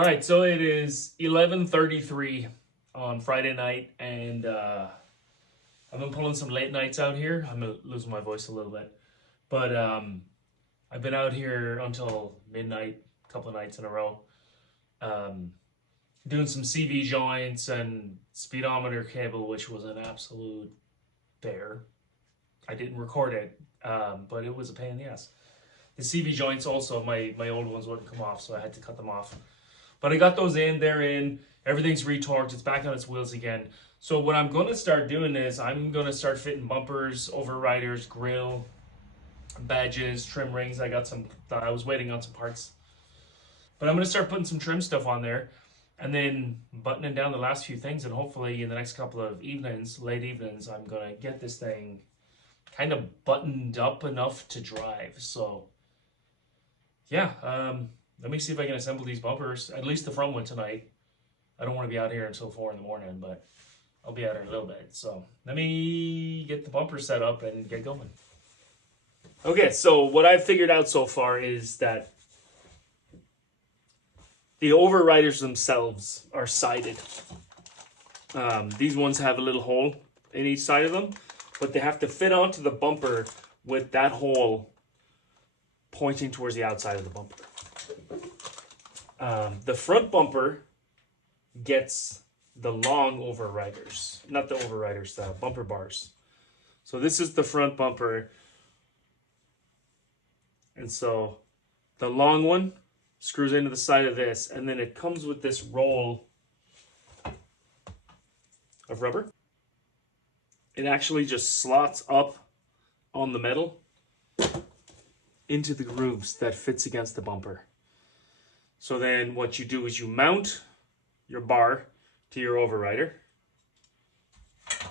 All right, so it is 11:33 on Friday night, and I've been pulling some late nights out here. I'm losing my voice a little bit, but I've been out here until midnight, a couple of nights in a row, um, doing some CV joints and speedometer cable, which was an absolute bear. I didn't record it, but it was a pain in the ass. The CV joints also, my old ones wouldn't come off, so I had to cut them off. But I got those in, they're in, everything's retorqued, it's back on its wheels again. So what I'm going to start doing is I'm going to start fitting bumpers, overriders, grill, badges, trim rings. I was waiting on some parts. But I'm going to start putting some trim stuff on there and then buttoning down the last few things. And hopefully in the next couple of evenings, late evenings, I'm going to get this thing kind of buttoned up enough to drive. So yeah, let me see if I can assemble these bumpers, at least the front one tonight. I don't want to be out here until 4 in the morning, but I'll be out here in a little bit. So let me get the bumper set up and get going. Okay, so what I've figured out so far is that the overriders themselves are sided. These ones have a little hole in each side of them, but they have to fit onto the bumper with that hole pointing towards the outside of the bumper. The front bumper gets the long overriders, not the overriders, the bumper bars. So this is the front bumper. And so the long one screws into the side of this, and then it comes with this roll of rubber. It actually just slots up on the metal into the grooves that fits against the bumper. So then what you do is you mount your bar to your overrider.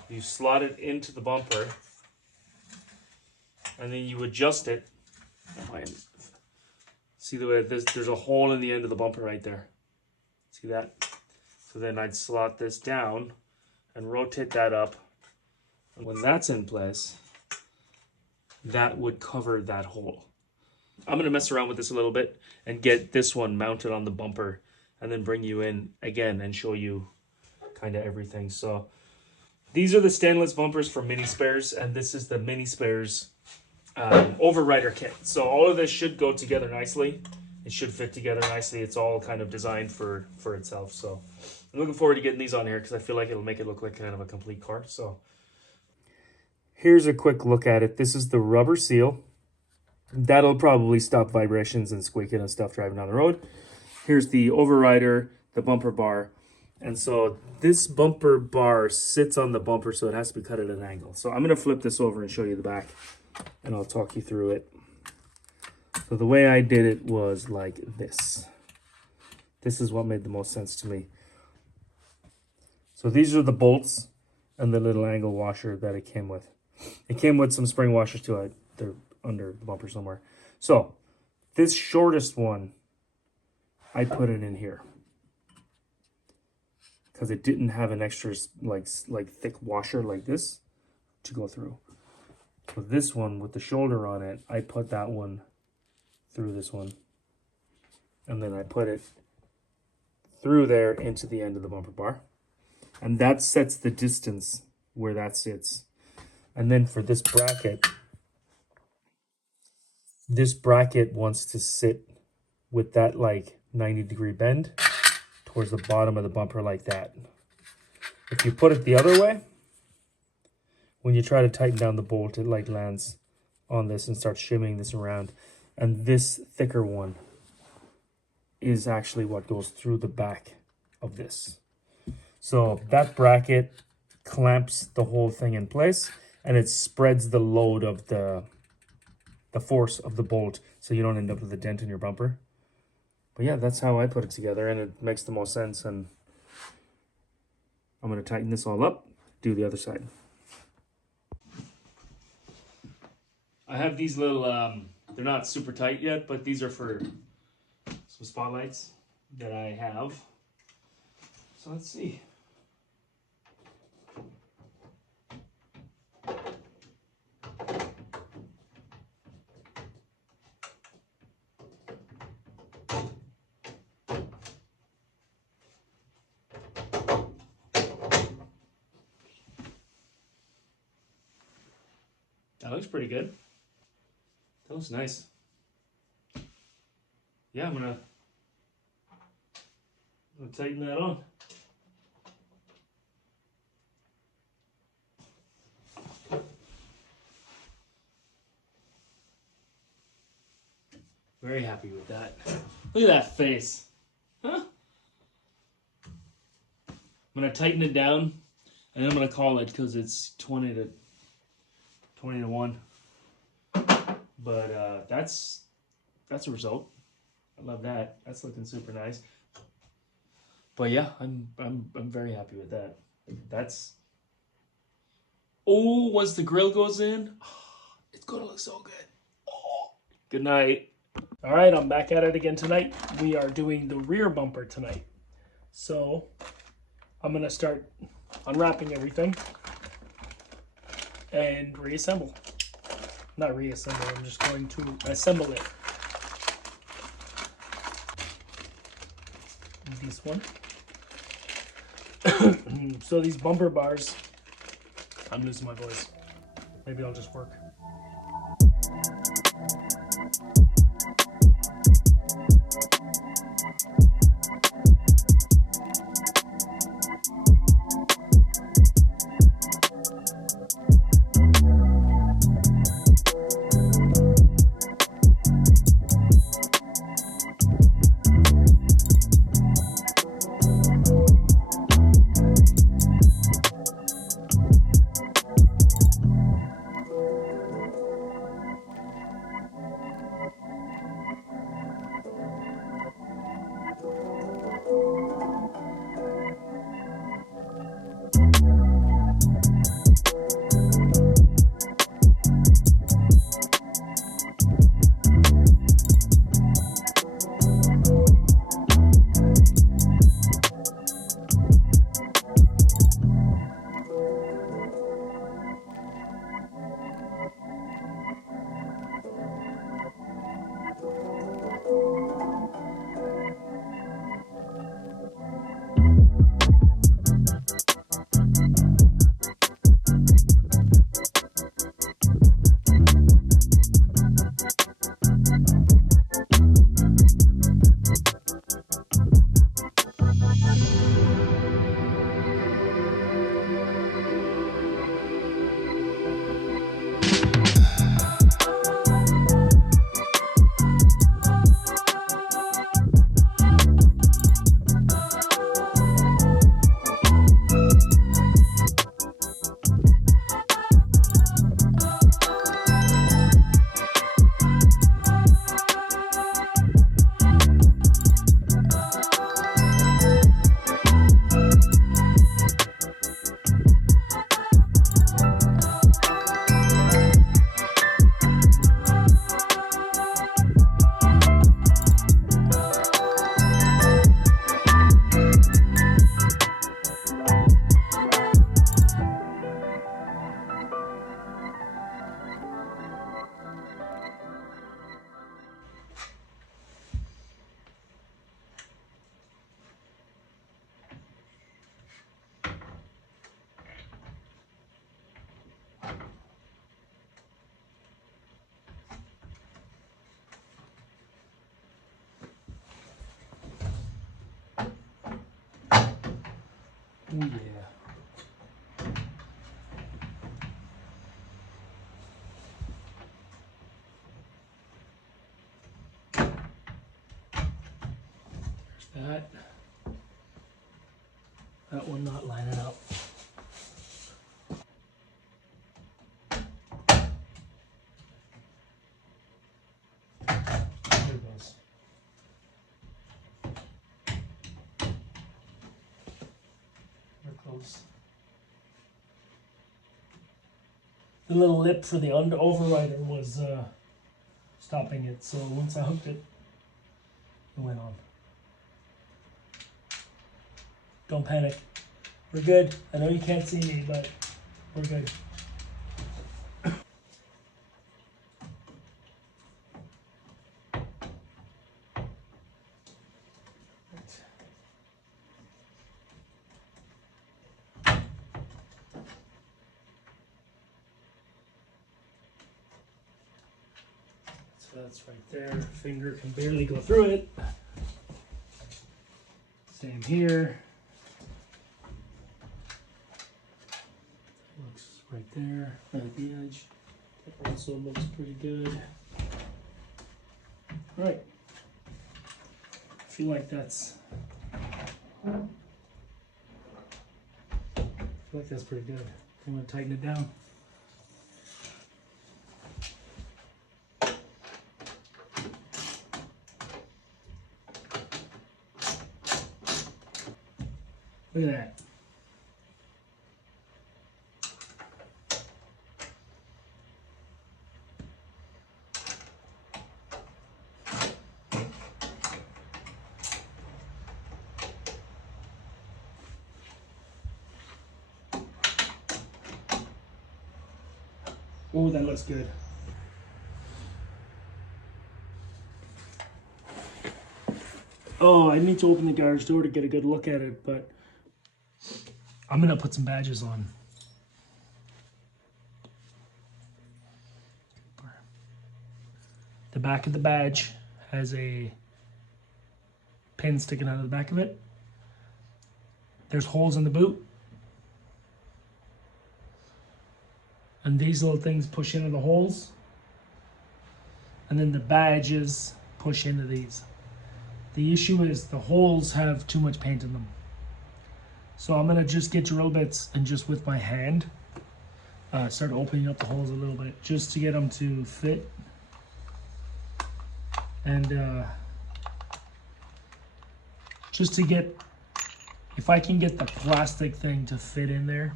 You slot it into the bumper, and then you adjust it. See the way there's a hole in the end of the bumper right there. See that? So then I'd slot this down and rotate that up. And when that's in place, that would cover that hole. I'm going to mess around with this a little bit and get this one mounted on the bumper and then bring you in again and show you kind of everything. So these are the stainless bumpers for mini spares, and this is the mini spares overrider kit. So all of this should go together nicely. It should fit together nicely. It's all kind of designed for itself. So I'm looking forward to getting these on here because I feel like it'll make it look like kind of a complete car. So here's a quick look at it. This is the rubber seal. That'll probably stop vibrations and squeaking and stuff driving down the road. Here's the overrider, the bumper bar. And so this bumper bar sits on the bumper, so it has to be cut at an angle. So I'm going to flip this over and show you the back, and I'll talk you through it. So the way I did it was like this. This is what made the most sense to me. So these are the bolts and the little angle washer that it came with. It came with some spring washers too. They're under the bumper somewhere. So this shortest one, I put it in here because it didn't have an extra like thick washer like this to go through. So this one with the shoulder on it, I put that one through this one, and then I put it through there into the end of the bumper bar, and that sets the distance where that sits. And then for this bracket wants to sit with that like 90-degree bend towards the bottom of the bumper like that. If you put it the other way, when you try to tighten down the bolt, it like lands on this and starts shimmying this around. And this thicker one is actually what goes through the back of this. So that bracket clamps the whole thing in place, and it spreads the load of the force of the bolt, so you don't end up with a dent in your bumper. But yeah, that's how I put it together, and it makes the most sense. And I'm going to tighten this all up, do the other side. I have these little, they're not super tight yet, but these are for some spotlights that I have. So let's see. That looks pretty good. That looks nice. Yeah, I'm gonna tighten that on. Very happy with that. Look at that face. Huh? I'm gonna tighten it down, and I'm gonna call it because it's 20 to 1. But that's a result. I love that. That's looking super nice. But yeah, I'm very happy with that. That's. Oh, once the grill goes in, it's gonna look so good. Oh, good night. All right, I'm back at it again tonight. We are doing the rear bumper tonight. So I'm gonna start unwrapping everything and reassemble. Not reassemble, I'm just going to assemble it. This one. So these bumper bars, I'm losing my voice. Maybe I'll just work. Oh yeah. There's that one not lining up. There it goes. We're close. The little lip for the overrider was stopping it, so once I hooked it, it went on. Don't panic. We're good. I know you can't see me, but we're good. So that's right there. Finger can barely go through it. Same here. Looks right there at the edge. That also looks pretty good. All right. I feel like that's pretty good. I'm gonna tighten it down. Look at that. Oh, that looks good. Oh, I need to open the garage door to get a good look at it, but I'm gonna put some badges on. The back of the badge has a pin sticking out of the back of it. There's holes in the boot. And these little things push into the holes. And then the badges push into these. The issue is the holes have too much paint in them. So I'm gonna just get drill bits and just with my hand, start opening up the holes a little bit just to get them to fit. And just to get, if I can get the plastic thing to fit in there,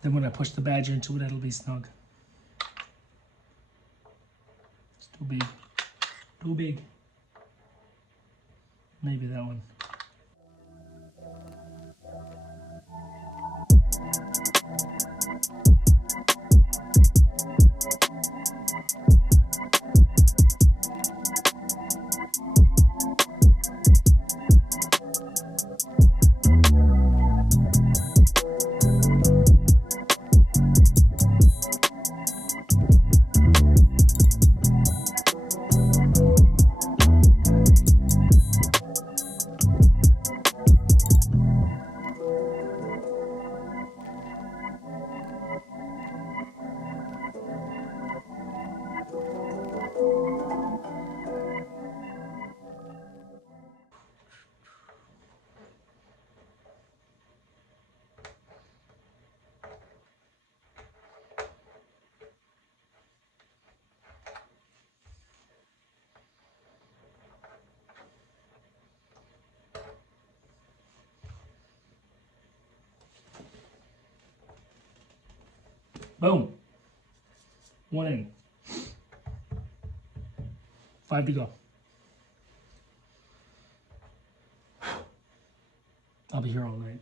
then when I push the badge into it, it'll be snug. It's too big. Too big. Maybe that one. Boom. One in. 5 to go. I'll be here all night.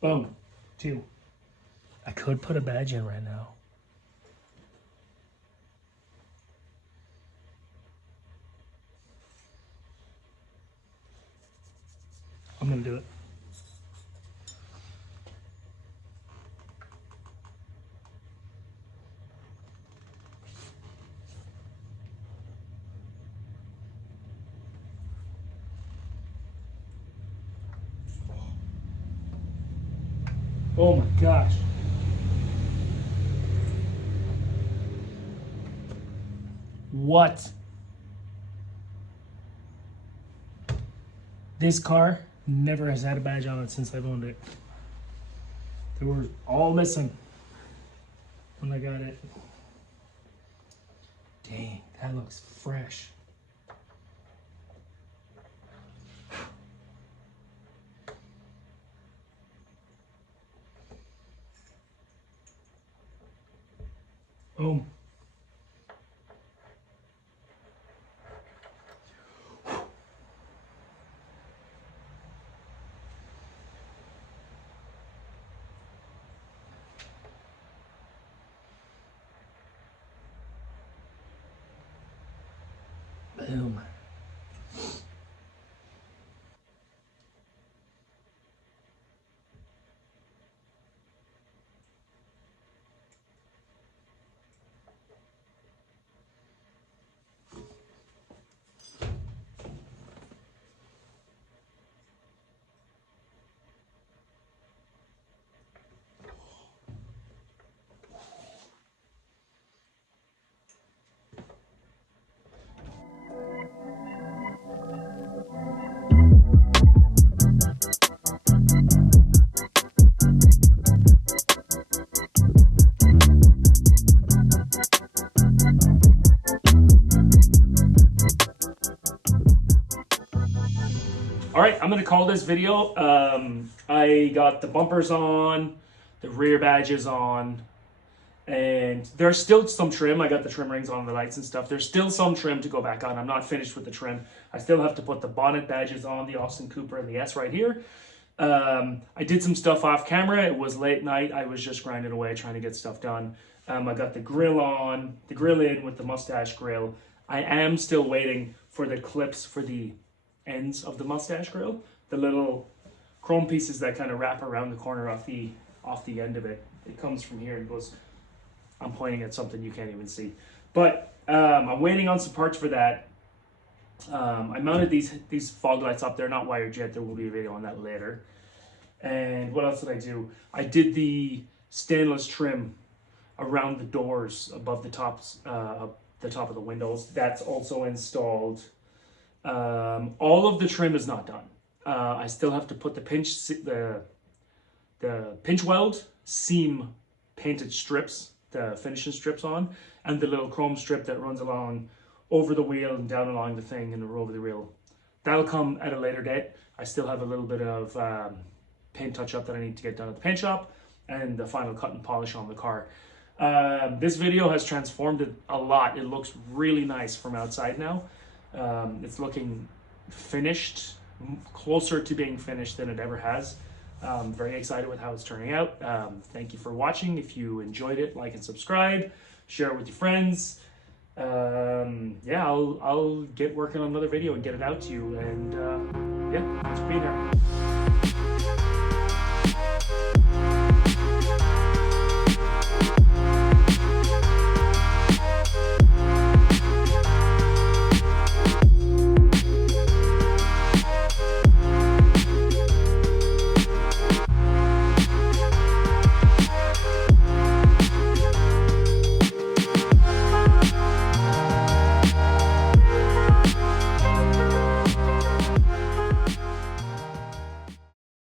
Boom. 2. I could put a badge in right now. I'm gonna do it. Oh my gosh. What? This car never has had a badge on it since I've owned it. They were all missing when I got it. Dang, that looks fresh. Boom. Boom. All right, I'm gonna call this video. I got the bumpers on, the rear badges on, and there's still some trim. I got the trim rings on the lights and stuff. There's still some trim to go back on. I'm not finished with the trim. I still have to put the bonnet badges on, the Austin Cooper and the S right here. I did some stuff off camera. It was late night. I was just grinding away trying to get stuff done. I got the grill on, the grill in with the mustache grill. I am still waiting for the clips for the ends of the mustache grill, the little chrome pieces that kind of wrap around the corner off the end of it. It comes from here and goes. I'm pointing at something you can't even see, but I'm waiting on some parts for that. I mounted these fog lights up. They're not wired yet. There will be a video on that later. And what else did I do? I did the stainless trim around the doors above the tops, the top of the windows. That's also installed. All of the trim is not done. I still have to put the pinch weld seam painted strips, the finishing strips on, and the little chrome strip that runs along over the wheel and down along the thing and over the wheel. That'll come at a later date. I still have a little bit of paint touch up that I need to get done at the paint shop and the final cut and polish on the car. This video has transformed it a lot. It looks really nice from outside now. It's looking finished, closer to being finished than it ever has. I'm very excited with how it's turning out. Thank you for watching. If you enjoyed it, like and subscribe, share it with your friends. Yeah, I'll get working on another video and get it out to you. And yeah, thanks for being here.